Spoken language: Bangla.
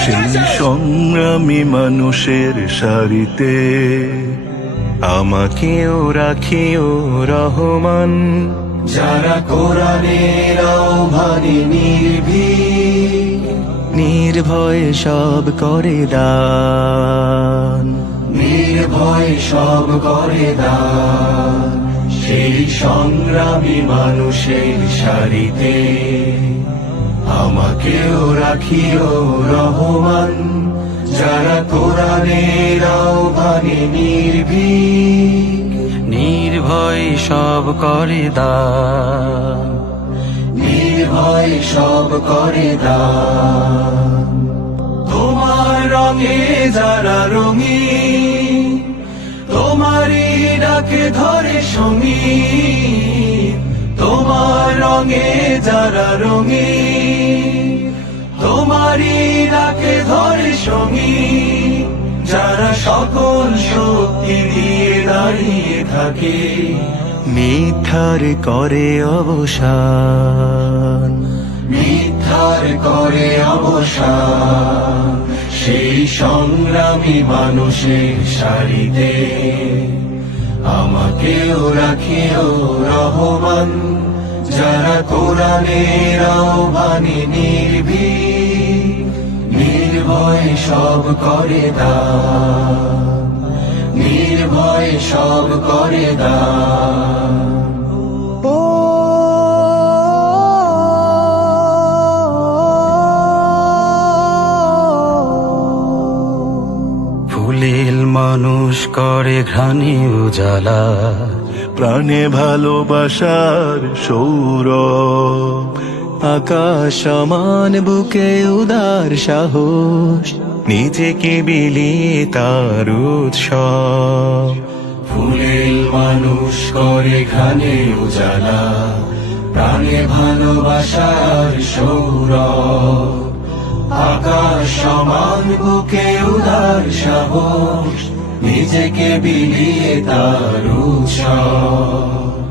সেই সংগ্রামী মানুষের সারিতে আমাকেও রাখিও রহমান, যারা কোরআনের আহ্বানে নির্ভয়ে সব করে দান, নির্ভয় সব করে দান। সেই সংগ্রামী মানুষের সারিতে আমাকেও রাখিও রহমান, যারা কোরআনের আহ্বানে নির্ভয় সব করে দান, নির্ভয় সব করে দান। তোমার রঙে যারা রঙিন, তোমারই ডাকে ধরে সঙ্গীত। তোমার রঙে যারা রঙিন, তোমারই ডাকে ধরে সঙ্গীত। যারা সকল শক্তি দিয়ে দাঁড়িয়ে থাকে, মিথ্যার করে অবসান, মিথ্যার করে অবসান। সেই সংগ্রামী মানুষের সারিতে আমাকেও রাখিও রহমান, যারা কোরআনের আহ্বানে নির্ভয় সব করে দান, নির্ভয় সব করে দান। ফুলেল মানুষ করে ঘ্রাণে উজালা, প্রাণে ভালোবাসার সৌরভ। আকাশ সমান বুকে উদার সাহস, নিজেকে বিলিয়ে তার উৎসব। ফুলেল মানুষ করে ঘানে উজালা, প্রাণে ভালোবাসার সৌরভ। আকাশ সমান বুকে উদার সাহস, নিজেকে বিলিয়ে তার উৎসব।